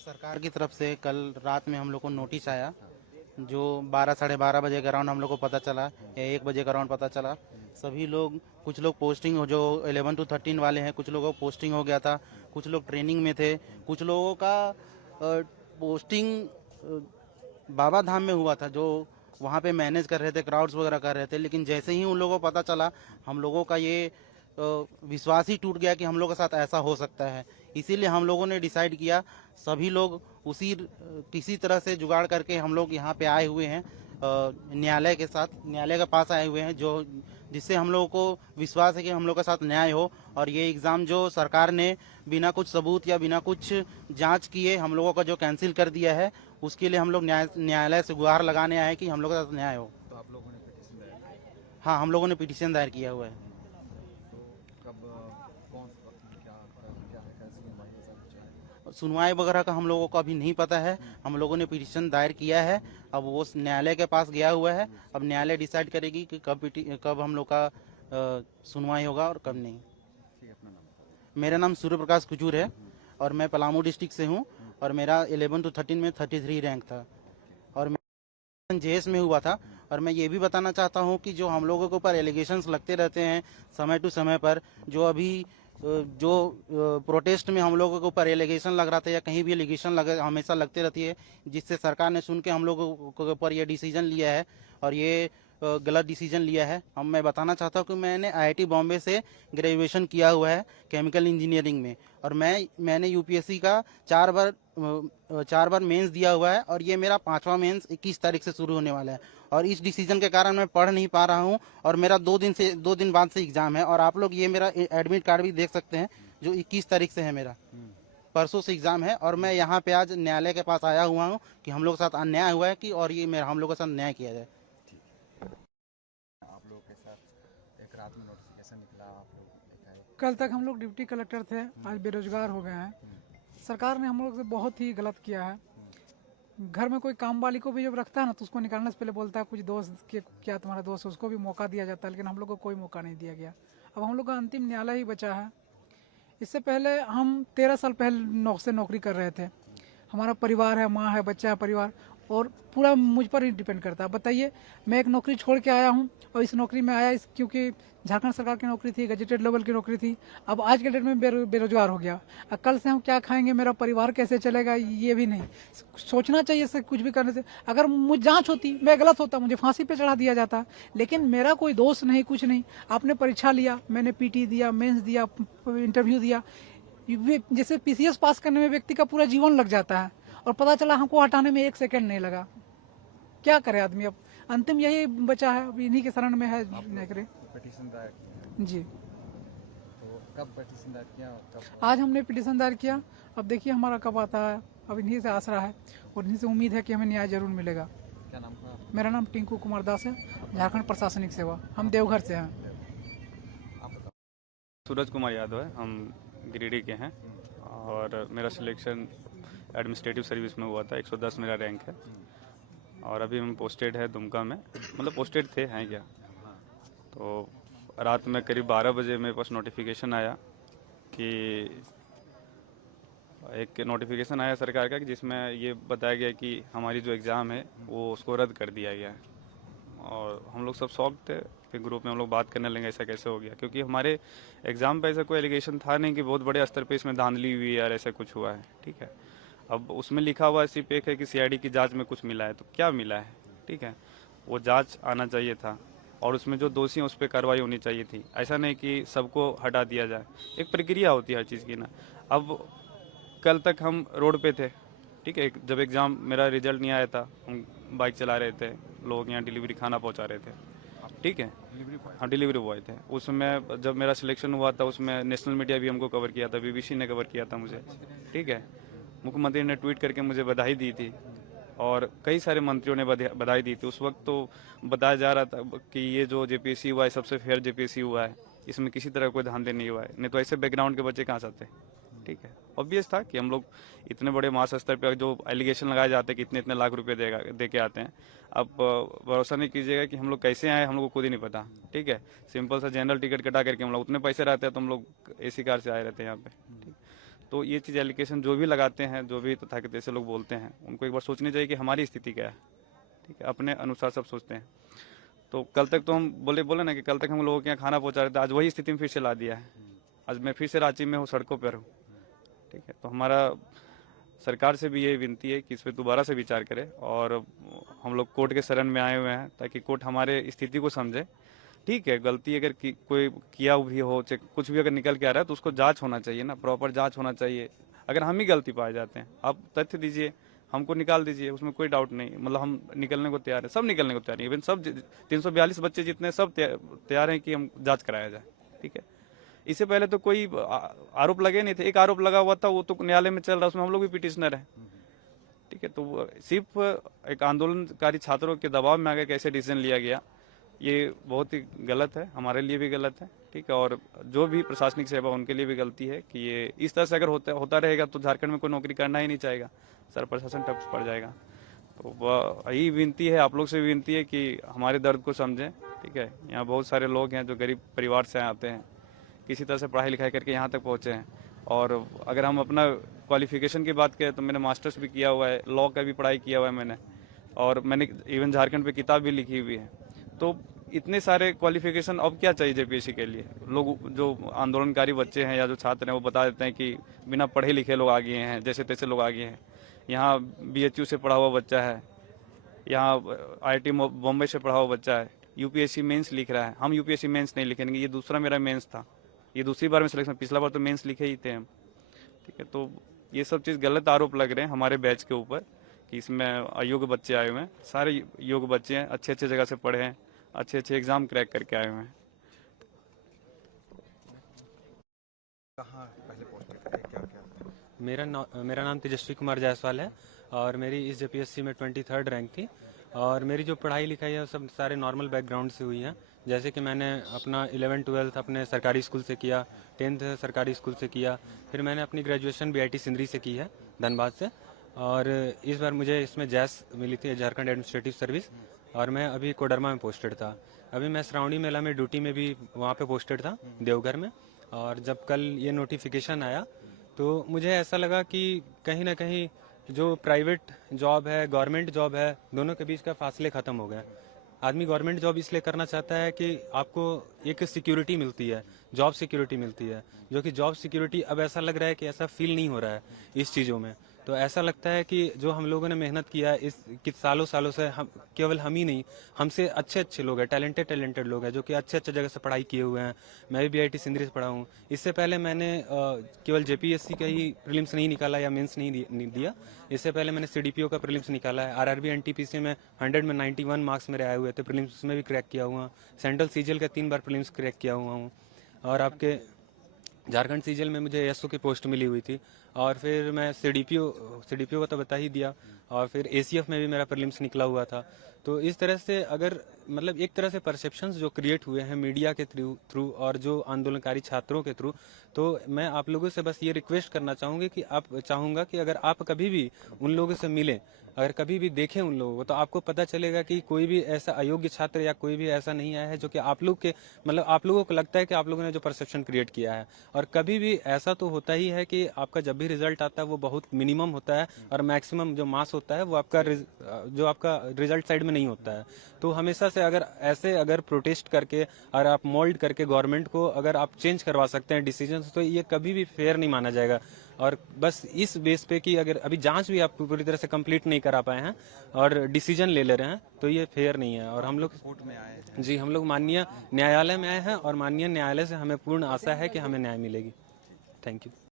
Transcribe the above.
सरकार की तरफ से कल रात में हम लोग को नोटिस आया, जो 12 साढ़े 12 बजे का राउंड हम लोग को पता चला या 1 बजे का राउंड पता चला। सभी लोग, कुछ लोग पोस्टिंग हो, जो 11 to 13 वाले हैं, कुछ लोगों को पोस्टिंग हो गया था, कुछ लोग ट्रेनिंग में थे, कुछ लोगों का पोस्टिंग बाबा धाम में हुआ था, जो वहाँ पे मैनेज कर रहे थे, क्राउड्स वगैरह कर रहे थे। लेकिन जैसे ही उन लोगों को पता चला, हम लोगों का ये विश्वास ही टूट गया कि हम लोगों के साथ ऐसा हो सकता है। इसीलिए हम लोगों ने डिसाइड किया, सभी लोग उसी किसी तरह से जुगाड़ करके हम लोग यहाँ पे आए हुए हैं, न्यायालय के साथ, न्यायालय के पास आए हुए हैं, जो जिससे हम लोगों को विश्वास है कि हम लोग के साथ न्याय हो। और ये एग्ज़ाम जो सरकार ने बिना कुछ सबूत या बिना कुछ जांच किए हम लोगों का जो कैंसिल कर दिया है, उसके लिए हम लोग न्यायालय से गुहार लगाने आए हैं कि हम लोग के साथ न्याय हो। तो आप लोगों ने पिटीशन दायर किया? हाँ, हम लोगों ने पिटीशन दायर किया हुआ है। तो कब कौन क्या क्या है, कैसी सुनवाई ऐसा कुछ है? सुनवाई वगैरह का हम लोगों को अभी नहीं पता है। हम लोगों ने पिटीशन दायर किया है, अब वो न्यायालय के पास गया हुआ है। अब न्यायालय डिसाइड करेगी कि कब हम लोग का सुनवाई होगा और कब नहीं। ठीक है, अपना नाम बताओ। मेरा नाम सूर्य प्रकाश कुजूर है और मैं पलामू डिस्ट्रिक्ट से हूँ, और मेरा 11 to 13 में 33 रैंक था, और मैं जेएस में हुआ था। और मैं ये भी बताना चाहता हूँ कि जो हम लोगों के ऊपर एलिगेशंस लगते रहते हैं समय टू समय पर, जो अभी जो प्रोटेस्ट में हम लोगों के ऊपर एलिगेशन लग रहा था या कहीं भी एलिगेशन हमेशा लगती रहती है, जिससे सरकार ने सुन के हम लोगों के ऊपर ये डिसीजन लिया है, और ये गलत डिसीजन लिया है। हम मैं बताना चाहता हूँ कि मैंने आईआईटी बॉम्बे से ग्रेजुएशन किया हुआ है केमिकल इंजीनियरिंग में, और मैंने यूपीएससी का 4 बार मेंस दिया हुआ है, और ये मेरा 5वां मेंस 21 तारीख से शुरू होने वाला है। और इस डिसीजन के कारण मैं पढ़ नहीं पा रहा हूँ, और मेरा 2 दिन बाद से एग्जाम है। और आप लोग ये मेरा एडमिट कार्ड भी देख सकते हैं, जो 21 तारीख से है मेरा, परसों से एग्जाम है। और मैं यहाँ पे आज न्यायालय के पास आया हुआ हूँ कि हम लोग के साथ अन्याय हुआ है, कि और ये मेरा हम लोग के साथ न्याय किया जाए। आप लोगों के साथ एक रात में नोटिफिकेशन निकला, आप लोग एकाएक कल तक हम लोग डिप्टी कलेक्टर थे, आज बेरोजगार हो गए हैं। सरकार ने हम लोग से बहुत ही गलत किया है। घर में कोई काम वाली को भी जब रखता है ना, तो उसको निकालने से पहले बोलता है कुछ दोस्त के, क्या तुम्हारा दोस्त है, उसको भी मौका दिया जाता है, लेकिन हम लोग को कोई मौका नहीं दिया गया। अब हम लोग का अंतिम न्यायालय ही बचा है। इससे पहले हम 13 साल पहले से नौकरी कर रहे थे। हमारा परिवार है, माँ है, बच्चा है, परिवार, और पूरा मुझ पर ही डिपेंड करता है। बताइए, मैं एक नौकरी छोड़ के आया हूँ, और इस नौकरी में आया क्योंकि झारखंड सरकार की नौकरी थी, गजेटेड लेवल की नौकरी थी। अब आज के डेट में बेरोजगार हो गया। अब कल से हम क्या खाएंगे, मेरा परिवार कैसे चलेगा, ये भी नहीं सोचना चाहिए। से कुछ भी करने से, अगर मुझ जांच होती, मैं गलत होता, मुझे फांसी पे चढ़ा दिया जाता, लेकिन मेरा कोई दोष नहीं, कुछ नहीं। आपने परीक्षा लिया, मैंने पीटी दिया, मेंस दिया, इंटरव्यू दिया। जैसे पीसीएस पास करने में व्यक्ति का पूरा जीवन लग जाता है, और पता चला हमको हटाने में 1 सेकंड नहीं लगा। क्या करे आदमी? अब अंतिम यही बचा है, अब इन्हीं के शरण में है, नहीं करे। पिटीशन दायर किया? जी, तो कब पिटीशन दायर किया और कब? आज हमने पिटीशन दायर किया। अब देखिए हमारा कब आता है, अब इन्हीं से आसरा है, और इन्हीं से उम्मीद है कि हमें न्याय जरूर मिलेगा। क्या नाम था? मेरा नाम टिंकू कुमार दास है, झारखंड प्रशासनिक सेवा, हम देवघर से हैं। आप बताओ। सूरज कुमार यादव है, हम गिरिडीह के हैं, और मेरा सिलेक्शन एडमिनिस्ट्रेटिव सर्विस में हुआ था। 110 मेरा रैंक है, और अभी हम पोस्टेड है दुमका में, मतलब पोस्टेड थे हैं क्या। तो रात में करीब 12 बजे मेरे पास नोटिफिकेशन आया कि एक नोटिफिकेशन आया सरकार का, कि जिसमें ये बताया गया कि हमारी जो एग्ज़ाम है वो उसको रद्द कर दिया गया है। और हम लोग सब शॉक थे, फिर ग्रुप में हम लोग बात करने लगे ऐसा कैसे हो गया, क्योंकि हमारे एग्ज़ाम पे ऐसा कोई एलिगेशन था नहीं कि बहुत बड़े स्तर पे इसमें धांधली हुई है यार, ऐसा कुछ हुआ है। ठीक है, अब उसमें लिखा हुआ सिर्फ एक है कि सीआईडी की जांच में कुछ मिला है, तो क्या मिला है? ठीक है, वो जांच आना चाहिए था, और उसमें जो दोषी हैं उस पर कार्रवाई होनी चाहिए थी। ऐसा नहीं कि सबको हटा दिया जाए, एक प्रक्रिया होती है हर चीज़ की ना। अब कल तक हम रोड पे थे, ठीक है, जब एग्ज़ाम मेरा रिजल्ट नहीं आया था, हम बाइक चला रहे थे, लोग यहाँ डिलीवरी खाना पहुँचा रहे थे, ठीक है, डिलीवरी बॉय? हाँ डिलीवरी बॉय थे। उसमें जब मेरा सिलेक्शन हुआ था, उसमें नेशनल मीडिया भी हमको कवर किया था, बीबीसी ने कवर किया था मुझे, ठीक है। मुख्यमंत्री ने ट्वीट करके मुझे बधाई दी थी, और कई सारे मंत्रियों ने बधाई दी थी। उस वक्त तो बताया जा रहा था कि ये जो जेपीएससी हुआ है सबसे फेयर जेपीएससी हुआ है, इसमें किसी तरह कोई धांधली नहीं हुआ है, नहीं तो ऐसे बैकग्राउंड के बच्चे कहाँ से आते। ठीक है, ऑब्वियस था कि हम लोग इतने बड़े मास स्तर पर जो एलिगेशन लगाए जाते हैं कि इतने इतने लाख रुपए दे के आते हैं। अब भरोसा नहीं कीजिएगा कि हम लोग कैसे आए, हम लोग को खुद ही नहीं पता। ठीक है, सिंपल सा जनरल टिकट कटा करके हम लोग, उतने पैसे रहते हैं तो हम लोग एसी कार से आए रहते हैं यहाँ पे। ठीक, तो ये चीज़ एलिगेशन जो भी लगाते हैं, जो भी तथाकथित ऐसे लोग बोलते हैं, उनको एक बार सोचनी चाहिए कि हमारी स्थिति क्या है। ठीक है, अपने अनुसार सब सोचते हैं। तो कल तक तो हम बोले ना कि कल तक हम लोगों के यहाँ खाना पहुँचा रहे थे, आज वही स्थिति में फिर से ला दिया है। आज मैं फिर से रांची में हूँ, सड़कों पर हूँ। ठीक है, तो हमारा सरकार से भी ये विनती है कि इस पर दोबारा से विचार करे और हम लोग कोर्ट के शरण में आए हुए हैं ताकि कोर्ट हमारे स्थिति को समझे। ठीक है, गलती अगर कोई किया भी हो, चाहे कुछ भी अगर निकल के आ रहा है तो उसको जांच होना चाहिए ना, प्रॉपर जांच होना चाहिए। अगर हम ही गलती पाए जाते हैं, आप तथ्य दीजिए, हमको निकाल दीजिए, उसमें कोई डाउट नहीं। मतलब हम निकलने को तैयार है, सब निकलने को तैयार है। इवन सब 342 बच्चे जितने सब तैयार हैं कि हम जाँच कराया जाए। ठीक है, इससे पहले तो कोई आरोप लगे नहीं थे। एक आरोप लगा हुआ था, वो तो न्यायालय में चल रहा है, उसमें हम लोग भी पिटिशनर हैं। ठीक है, तो सिर्फ एक आंदोलनकारी छात्रों के दबाव में आकर कैसे डिसीजन लिया गया, ये बहुत ही गलत है, हमारे लिए भी गलत है। ठीक है, और जो भी प्रशासनिक सेवा उनके लिए भी गलती है कि ये इस तरह से अगर होता रहेगा तो झारखंड में कोई नौकरी करना ही नहीं चाहेगा, सारा प्रशासन ठप पड़ जाएगा। तो यही विनती है, आप लोग से विनती है कि हमारे दर्द को समझें। ठीक है, यहाँ बहुत सारे लोग हैं जो गरीब परिवार से आते हैं, किसी तरह से पढ़ाई लिखाई करके यहाँ तक पहुँचे हैं। और अगर हम अपना क्वालिफिकेशन की बात करें तो मैंने मास्टर्स भी किया हुआ है, लॉ का भी पढ़ाई किया हुआ है मैंने, और मैंने इवन झारखंड पे किताब भी लिखी हुई है। तो इतने सारे क्वालिफिकेशन अब क्या चाहिए जेपीएससी के लिए। लोग जो आंदोलनकारी बच्चे हैं या जो छात्र हैं वो बता देते हैं कि बिना पढ़े लिखे लोग आ गए हैं, जैसे तैसे लोग आ गए हैं। यहाँ BHU से पढ़ा हुआ बच्चा है, यहाँ IIT बॉम्बे से पढ़ा हुआ बच्चा है, UPSC मेंस लिख रहा है। हम UPSC मेंस नहीं लिखेंगे, ये दूसरा मेरा मेंस था, ये दूसरी बार में सिलेक्शन, पिछला बार तो मेंस लिखे ही थे हम। ठीक है, तो ये सब चीज़ गलत आरोप लग रहे हैं हमारे बैच के ऊपर कि इसमें अयोग्य बच्चे आए हुए हैं। सारे योग्य बच्चे हैं, अच्छे अच्छे जगह से पढ़े हैं, अच्छे अच्छे एग्जाम क्रैक करके आए हुए हैं। कहाँ पहले पहुँचते थे, क्या क्या? मेरा नाम तेजस्वी कुमार जायसवाल है और मेरी इस जेपीएससी में 23rd रैंक थी। और मेरी जो पढ़ाई लिखाई है वो सब सारे नॉर्मल बैकग्राउंड से हुई है। जैसे कि मैंने अपना 11th-12th अपने सरकारी स्कूल से किया, 10th सरकारी स्कूल से किया, फिर मैंने अपनी ग्रेजुएशन BIT सिंदरी से की है, धनबाद से। और इस बार मुझे इसमें जैस मिली थी, झारखंड एडमिनिस्ट्रेटिव सर्विस, और मैं अभी कोडरमा में पोस्टेड था। अभी मैं श्रावणी मेला में ड्यूटी में भी वहाँ पे पोस्टेड था, देवघर में। और जब कल ये नोटिफिकेशन आया तो मुझे ऐसा लगा कि कहीं ना कहीं जो प्राइवेट जॉब है, गवर्नमेंट जॉब है, दोनों के बीच का फासले खत्म हो गए। आदमी गवर्नमेंट जॉब इसलिए करना चाहता है कि आपको एक सिक्योरिटी मिलती है, जॉब सिक्योरिटी मिलती है, जो कि जॉब सिक्योरिटी अब ऐसा लग रहा है कि ऐसा फील नहीं हो रहा है इस चीज़ों में। तो ऐसा लगता है कि जो हम लोगों ने मेहनत किया इस कि सालों से, हम केवल हम ही नहीं, हमसे अच्छे अच्छे लोग हैं, टैलेंटेड लोग हैं जो कि अच्छे अच्छे जगह से पढ़ाई किए हुए हैं। मैं भी BIT सिंदरी से पढ़ा हूँ। इससे पहले मैंने केवल JPSC का ही प्रीलिम्स नहीं निकाला या मेंस नहीं दिया। इससे पहले मैंने CDPO का प्रीलिम्स निकाला है। RRB NTPC में 100 में 91 मार्क्स मेरे आए हुए थे, प्रीलिम्स में भी क्रैक किया हुआ। सेंट्रल CGL का 3 बार प्रीलिम्स क्रैक किया हुआ हूँ। और आपके झारखंड CGL में मुझे ASO की पोस्ट मिली हुई थी। और फिर मैं CDPO का तो बता ही दिया। और फिर ACF में भी मेरा प्रीलिम्स निकला हुआ था। तो इस तरह से अगर मतलब एक तरह से परसेप्शंस जो क्रिएट हुए हैं मीडिया के थ्रू और जो आंदोलनकारी छात्रों के थ्रू, तो मैं आप लोगों से बस ये रिक्वेस्ट करना चाहूँगा कि अगर आप कभी भी उन लोगों से मिलें, अगर कभी भी देखें उन लोगों को, तो आपको पता चलेगा कि कोई भी ऐसा अयोग्य छात्र या कोई भी ऐसा नहीं आया है जो कि आप लोगों को लगता है कि आप लोगों ने जो परसेप्शन क्रिएट किया है। और कभी भी ऐसा तो होता ही है कि आपका जब भी रिजल्ट आता है वो बहुत मिनिमम होता है और मैक्सिमम जो मास होता है वो आपका रिजल्ट साइड में नहीं होता है। तो हमेशा से अगर प्रोटेस्ट करके और आप मोल्ड करके गवर्नमेंट को अगर आप चेंज करवा सकते हैं डिसीजन, तो ये कभी भी फेयर नहीं माना जाएगा। और बस इस बेस पे कि अगर अभी जांच भी आप पूरी तरह से कंप्लीट नहीं करा पाए हैं और डिसीजन ले रहे हैं तो ये फेयर नहीं है। और हम लोग कोर्ट में आए हैं जी, हम लोग माननीय न्यायालय में आए हैं और माननीय न्यायालय से हमें पूर्ण आशा है कि हमें न्याय मिलेगी। Thank you.